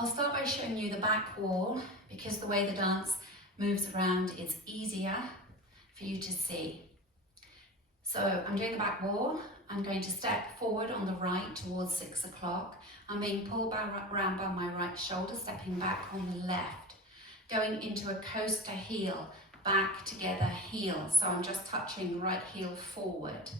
I'll start by showing you the back wall because the way the dance moves around is easier for you to see. So I'm doing the back wall. I'm going to step forward on the right towards 6 o'clock. I'm being pulled around by my right shoulder, stepping back on the left. Going into a coaster heel, back together heel. So I'm just touching right heel forward.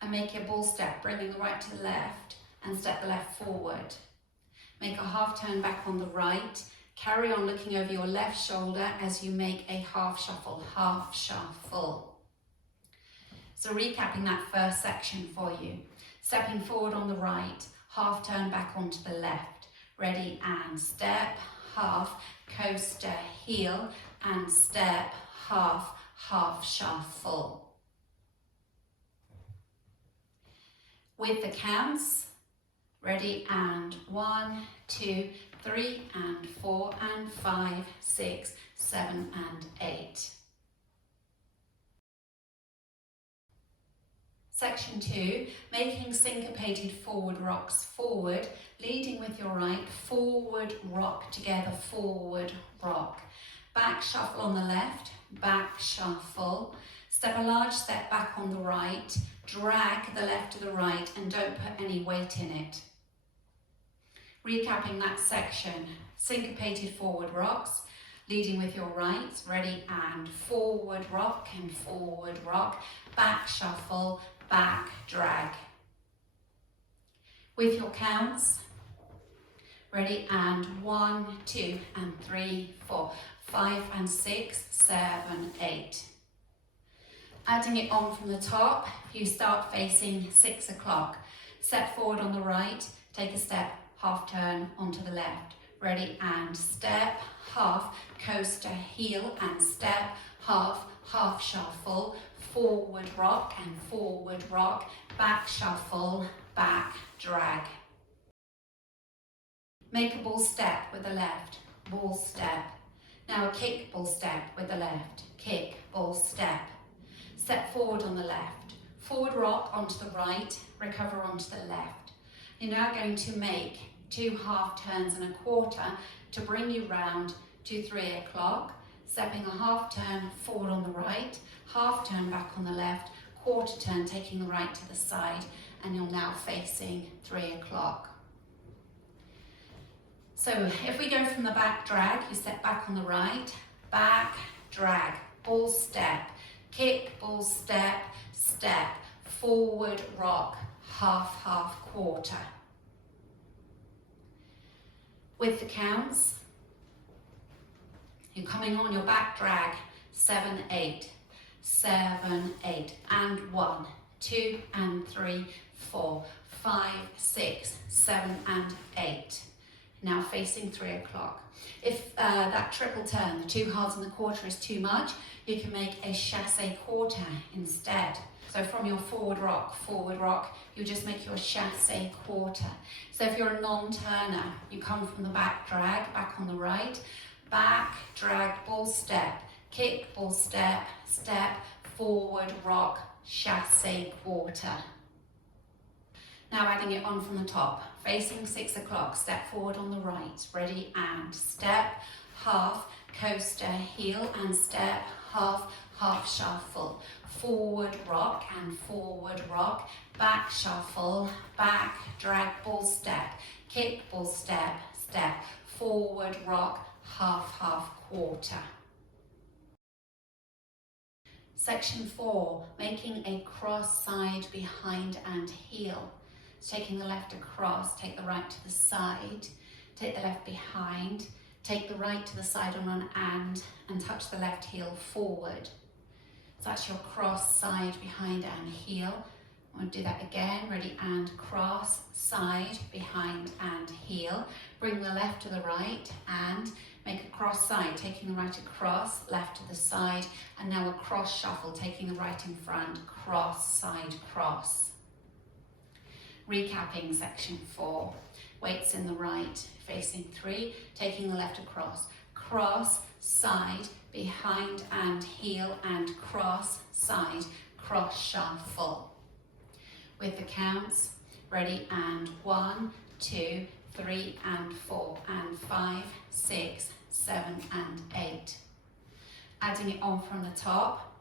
And make a ball step, bringing the right to the left and step the left forward. Make a half turn back on the right. Carry on looking over your left shoulder as you make a half shuffle, half shuffle. So recapping that first section for you. Stepping forward on the right, half turn back onto the left. Ready and step, half, coaster, heel, and step, half, half shuffle. With the counts, ready and 1, 2, 3 and 4 and 5, 6, 7 and 8. Section 2, making syncopated forward rocks forward, leading with your right, forward rock together, forward rock. Back shuffle on the left, back shuffle. Step a large step back on the right, drag the left to the right and don't put any weight in it. Recapping that section, syncopated forward rocks, leading with your right, ready and forward rock, back shuffle, back drag. With your counts, ready and 1, 2 and 3, 4, 5 and 6, 7, 8. Adding it on from the top, you start facing 6 o'clock. Step forward on the right, take a step, half turn onto the left. Ready and step, half, coaster, heel and step, half, half shuffle, forward rock and forward rock, back shuffle, back drag. Make a ball step with the left, ball step. Now a kick ball step with the left, kick ball step. Step forward on the left, forward rock onto the right, recover onto the left. You're now going to make 2 half turns and a quarter to bring you round to 3 o'clock, stepping a half turn forward on the right, half turn back on the left, quarter turn taking the right to the side, and you're now facing 3 o'clock. So if we go from the back drag, you step back on the right, back drag, ball step, kick, ball step, step, forward rock, half, half, quarter. With the counts, you're coming on your back drag, 7, 8, 7, 8, and 1, 2 and 3, 4, 5, 6, 7 and 8. Now facing 3 o'clock. If that triple turn, the 2 halves and the quarter is too much, you can make a chassé quarter instead. So from your forward rock, you just make your chassé quarter. So if you're a non-turner, you come from the back drag, back on the right, back, drag, ball step, kick, ball step, step, forward rock, chassé quarter. Now adding it on from the top, facing 6 o'clock, step forward on the right, ready and step, half, coaster, heel and step, half, half shuffle, forward rock and forward rock, back shuffle, back, drag, ball step, kick, ball step, step, forward rock, half, half, quarter. Section 4, making a cross side behind and heel. Taking the left across, take the right to the side, take the left behind, take the right to the side on an and touch the left heel forward. So that's your cross, side, behind and heel. I'm going to do that again, ready and cross, side, behind and heel. Bring the left to the right and make a cross side, taking the right across, left to the side, and now a cross shuffle, taking the right in front, cross, side, cross. Recapping section 4, weights in the right, facing 3, taking the left across, cross, side, behind and heel and cross, side, cross shuffle. With the counts, ready and 1, 2, 3 and 4 and 5, 6, 7 and 8. Adding it on from the top,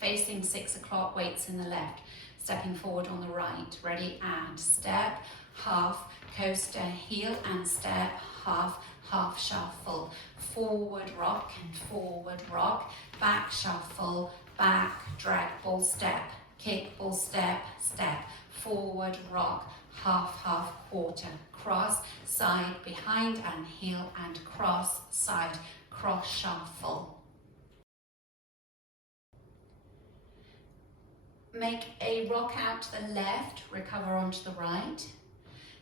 facing 6 o'clock, weights in the left, stepping forward on the right. Ready, and step, half, coaster, heel and step, half, half shuffle, forward rock and forward rock, back shuffle, back, drag, ball step, kick, ball step, step, forward rock, half, half, quarter, cross, side, behind and heel and cross, side, cross shuffle. Make a rock out to the left, recover onto the right.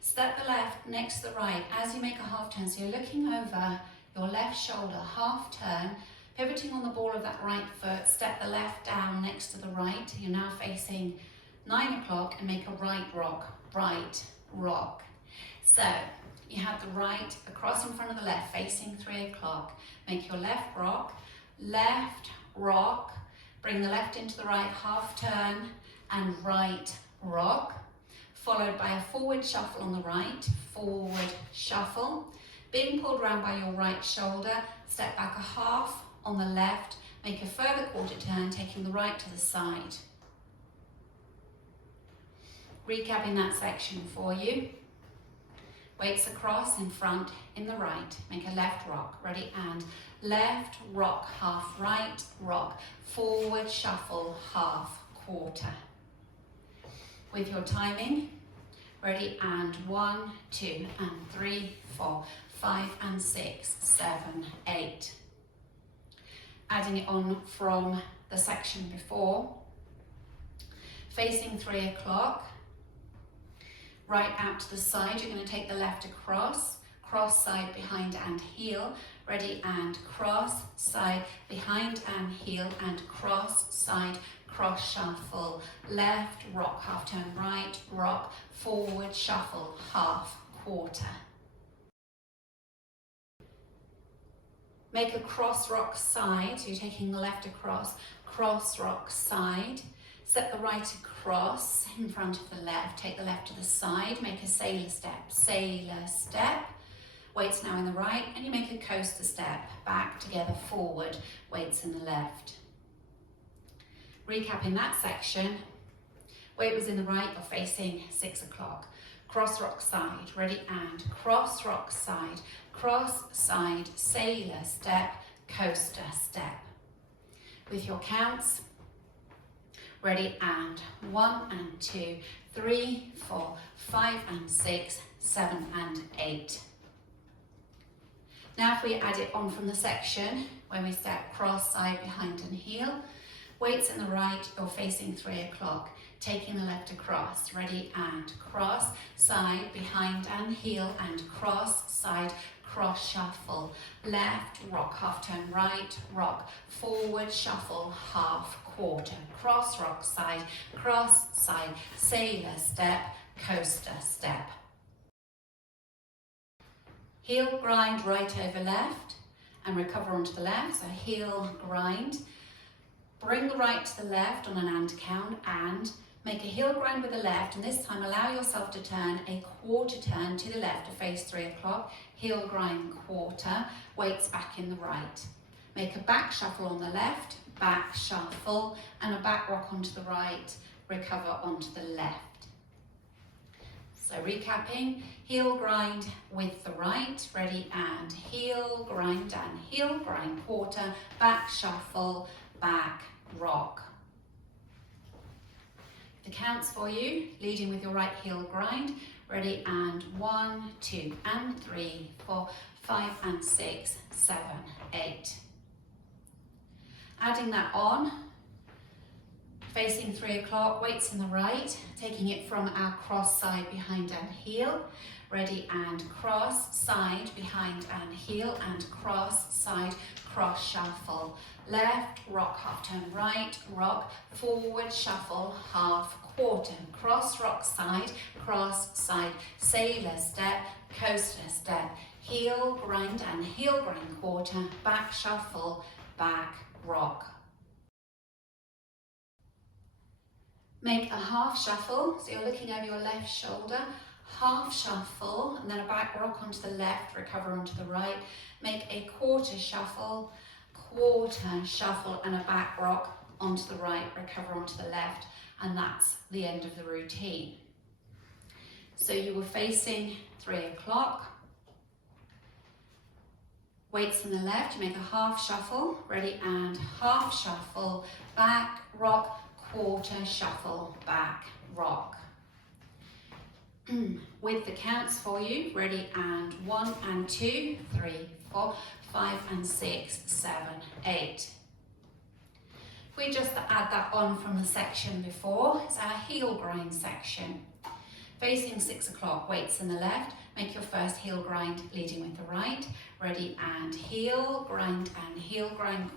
Step the left next to the right as you make a half turn. So you're looking over your left shoulder, half turn, pivoting on the ball of that right foot, step the left down next to the right. You're now facing 9 o'clock and make a right rock, right rock. So you have the right across in front of the left, facing 3 o'clock. Make your left rock, bring the left into the right, half turn and right rock, followed by a forward shuffle on the right, forward shuffle, being pulled around by your right shoulder, step back a half on the left, make a further quarter turn, taking the right to the side. Recapping that section for you. Weights across, in front, in the right. Make a left rock. Ready, and left rock, half, right rock, forward shuffle, half, quarter. With your timing, ready, and 1, 2, and 3, 4, 5, and 6, 7, 8. Adding it on from the section before. Facing 3 o'clock. Right out to the side, you're going to take the left across, cross, side, behind and heel. Ready, and cross, side, behind and heel, and cross, side, cross shuffle. Left, rock, half turn, right, rock, forward shuffle, half, quarter. Make a cross rock side, so you're taking the left across, cross rock side. Step the right across in front of the left, take the left to the side, make a sailor step, weights now in the right, and you make a coaster step, back together, forward, weights in the left. Recapping that section, weight was in the right, you're facing 6 o'clock. Cross rock side, ready, and cross rock side, cross side, sailor step, coaster step. With your counts, ready, and 1 and 2, 3, 4, 5 and 6, 7 and 8. Now if we add it on from the section, when we step cross, side, behind and heel, weights in the right, you're facing 3 o'clock, taking the left across, ready, and cross, side, behind and heel, and cross, side, cross shuffle, left, rock, half turn, right, rock, forward shuffle, half, quarter, cross rock side, sailor step, coaster step. Heel grind right over left and recover onto the left, so heel grind. Bring the right to the left on an and count and make a heel grind with the left, and this time allow yourself to turn a quarter turn to the left to face 3 o'clock, heel grind quarter, weights back in the right. Make a back shuffle on the left, back shuffle, and a back rock onto the right, recover onto the left. So recapping, heel grind with the right, ready, and heel grind quarter, back shuffle, back rock. The counts for you, leading with your right heel grind, ready, and 1, 2, and 3, 4, 5 and 6, 7, 8. Adding that on, facing 3 o'clock, weights in the right, taking it from our cross, side, behind and heel, ready, and cross, side, behind and heel, and cross, side, cross shuffle, left, rock, half turn, right, rock, forward shuffle, half, quarter, cross rock side, sailor step, coaster step, heel grind and heel grind quarter, back shuffle, back rock. Make a half shuffle, so you're looking over your left shoulder, half shuffle, and then a back rock onto the left, recover onto the right. Make a quarter shuffle, and a back rock onto the right, recover onto the left, and that's the end of the routine. So you were facing 3 o'clock. Weights on the left, you make a half shuffle, ready, and half shuffle, back, rock, quarter shuffle, back, rock. With the counts for you, ready, and 1 and 2, 3, 4, 5 and 6, 7, 8. If we just add that on from the section before, it's our heel grind section. Facing 6 o'clock, weights in the left, make your first heel grind leading with the right. Ready, and heel grind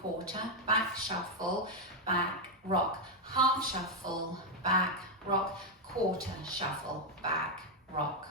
quarter, back shuffle, back rock, half shuffle, back rock, quarter shuffle, back rock.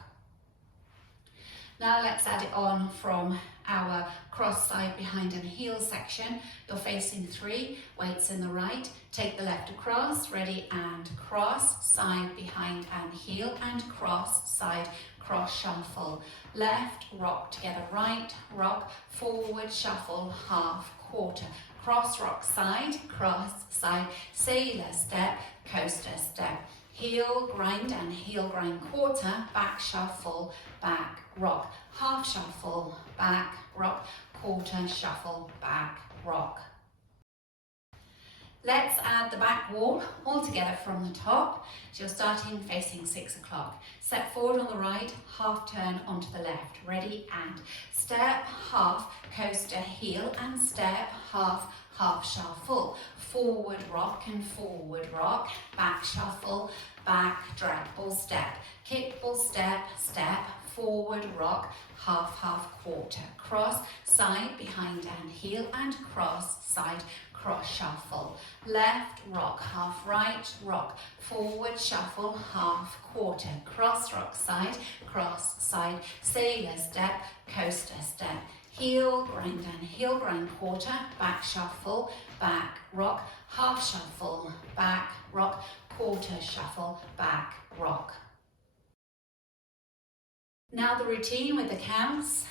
Now let's add it on from our cross, side, behind and heel section. You're facing 3, weights in the right, take the left across, ready, and cross, side, behind and heel, and cross, side, cross shuffle. Left, rock together, right, rock, forward, shuffle, half, quarter, cross, rock, side, cross, side, sailor step, coaster step. Heel grind and heel grind quarter, back shuffle, back rock, half shuffle, back rock, quarter shuffle, back rock. Let's add the back wall all together from the top. So you're starting facing 6 o'clock. Step forward on the right, half turn onto the left. Ready, and step, half, coaster, heel, and step, half, half shuffle. Forward rock and forward rock, back shuffle, back drag ball step, kick ball step, step, forward rock, half, half, quarter, cross, side, behind and heel, and cross, side, cross shuffle. Left rock, half right rock, forward shuffle, half, quarter, cross rock, side, sailor step, coaster step. Heel grind and heel grind quarter, back shuffle, back rock, half shuffle, back rock, quarter shuffle, back rock. Now the routine with the counts.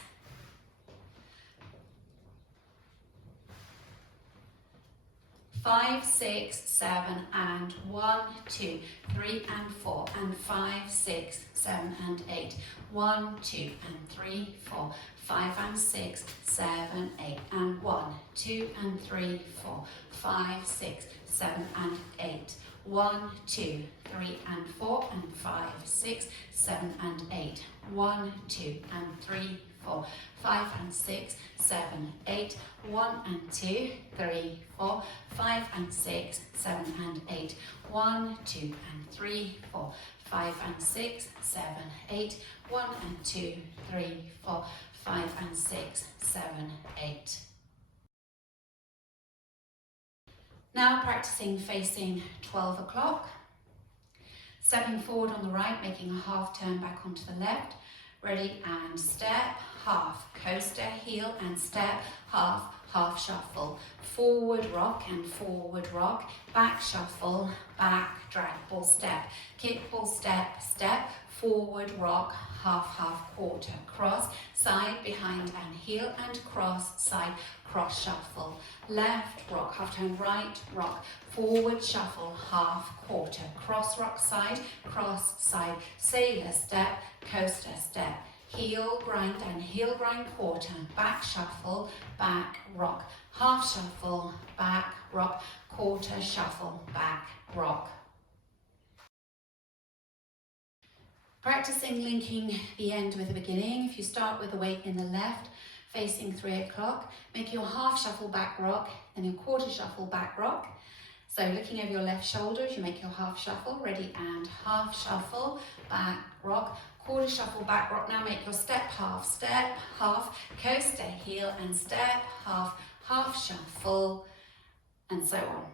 5, 6, 7 and 1, 2, 3 and 4 and 5, 6, 7 and 8. 1, 2 and 3, 4, 5 and 6, 7, 8 and 1, 2 and 3, 4, 5, 6, 7 and 8. 1, 2, 3 and 4 and 5, 6, 7 and 8. 1, 2 and 3, 4, 5 and 6, 7, 8. 1 and 2, 3, 4, 5 and 6, 7 and 8. 1, 2 and 3, 4, 5 and 6, 7, 8. 1 and 2, 3, 4, 5 and 6, 7, 8. Now practicing facing 12 o'clock. Stepping forward on the right, making a half turn back onto the left. Ready, and step, half, coaster, heel, and step, half, half shuffle. Forward rock and forward rock, back shuffle, back drag ball step, kick ball step, step, forward rock, half, half, quarter, cross, side, behind and heel, and cross, side, cross shuffle. Left rock, half turn, right rock, forward shuffle, half, quarter, cross rock, side, sailor step, coaster step. Heel grind and heel grind quarter, back shuffle, back rock, half shuffle, back rock, quarter shuffle, back rock. Practicing linking the end with the beginning. If you start with the weight in the left, facing 3 o'clock, make your half shuffle back rock, then your quarter shuffle back rock. So looking over your left shoulder as you make your half shuffle, ready, and half shuffle, back rock, quarter shuffle back rock. Now make your step, half, coaster, heel, and step, half shuffle, and so on.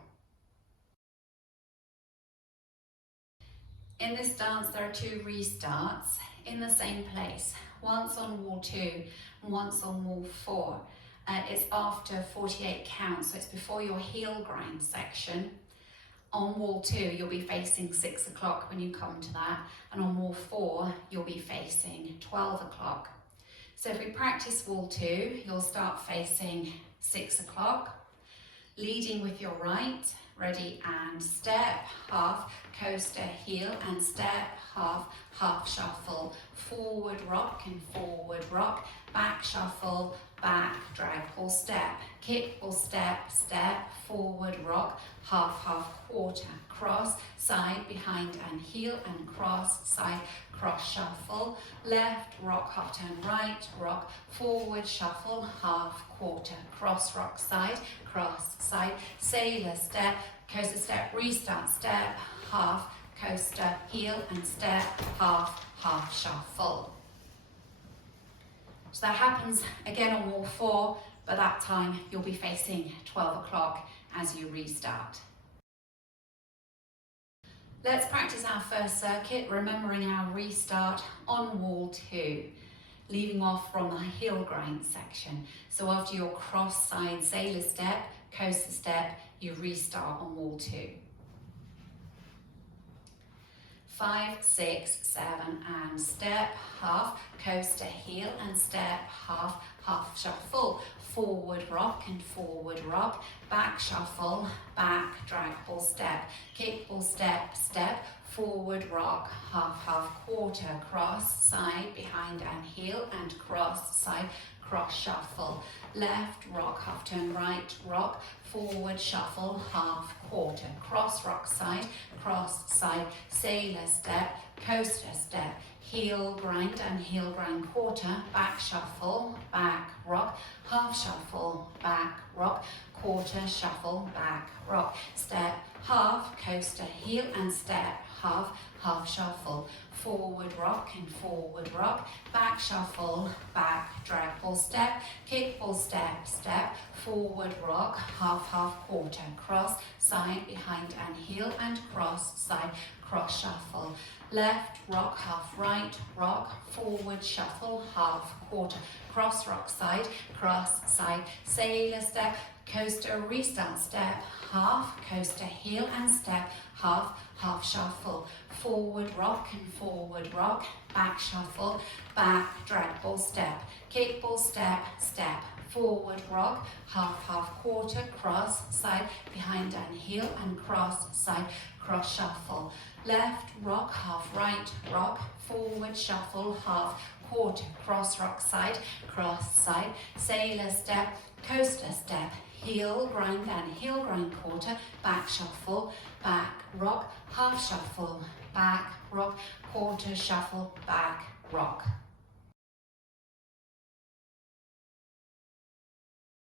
In this dance, there are 2 restarts in the same place, once on wall 2 and once on wall 4. It's after 48 counts, so it's before your heel grind section. On wall 2, you'll be facing 6 o'clock when you come to that, and on wall 4, you'll be facing 12 o'clock. So if we practice wall 2, you'll start facing 6 o'clock, leading with your right, ready, and step, half, coaster, heel, and step, half, half shuffle, forward rock and forward rock, back shuffle, back, drag, or step, kick or step, step, forward rock, half, half, quarter, cross, side, behind, and heel, and cross, side, cross, shuffle, left, rock, half turn, right, rock, forward, shuffle, half, quarter, cross, rock, side, cross, side, sailor, step, coaster, step, restart, step, half, coaster, heel, and step, half, half, shuffle. So that happens again on wall 4, but that time you'll be facing 12 o'clock as you restart. Let's practice our first circuit, remembering our restart on wall 2, leaving off from the heel grind section. So after your cross side sailor step, coaster step, you restart on wall 2. 5, 6, 7, and step, half, coaster, heel, and step, half, half shuffle, forward rock and forward rock, back shuffle, back, drag or step, kick or step, step, forward rock, half, half, quarter, cross, side, behind and heel, and cross, side, cross shuffle, left, rock, half turn, right, rock, forward shuffle, half, quarter, cross, rock, side, sailor step, coaster step, heel grind and heel grind quarter, back shuffle, back rock, half shuffle, back rock, quarter shuffle, back rock, step, half, coaster, heel, and step, half, half shuffle, forward rock and forward rock, back shuffle, back, drag or step, kick or step, step, forward rock, half, half, quarter, cross, side, behind and heel, and cross, side, cross shuffle, left, rock, half, right, rock, forward shuffle, half, quarter, cross, rock, side, sailor step, coaster, restart step, half, coaster, heel, and step, half, half shuffle, forward rock and forward rock, back shuffle, back, drag ball step, kick ball step, step, forward rock, half, half, quarter, cross, side, behind and heel, and cross, side, cross shuffle, left, rock, half, right, rock, forward shuffle, half, quarter, cross, rock, side, sailor step, coaster step, heel grind and heel grind quarter, back shuffle, back rock, half shuffle, back rock, quarter shuffle, back rock.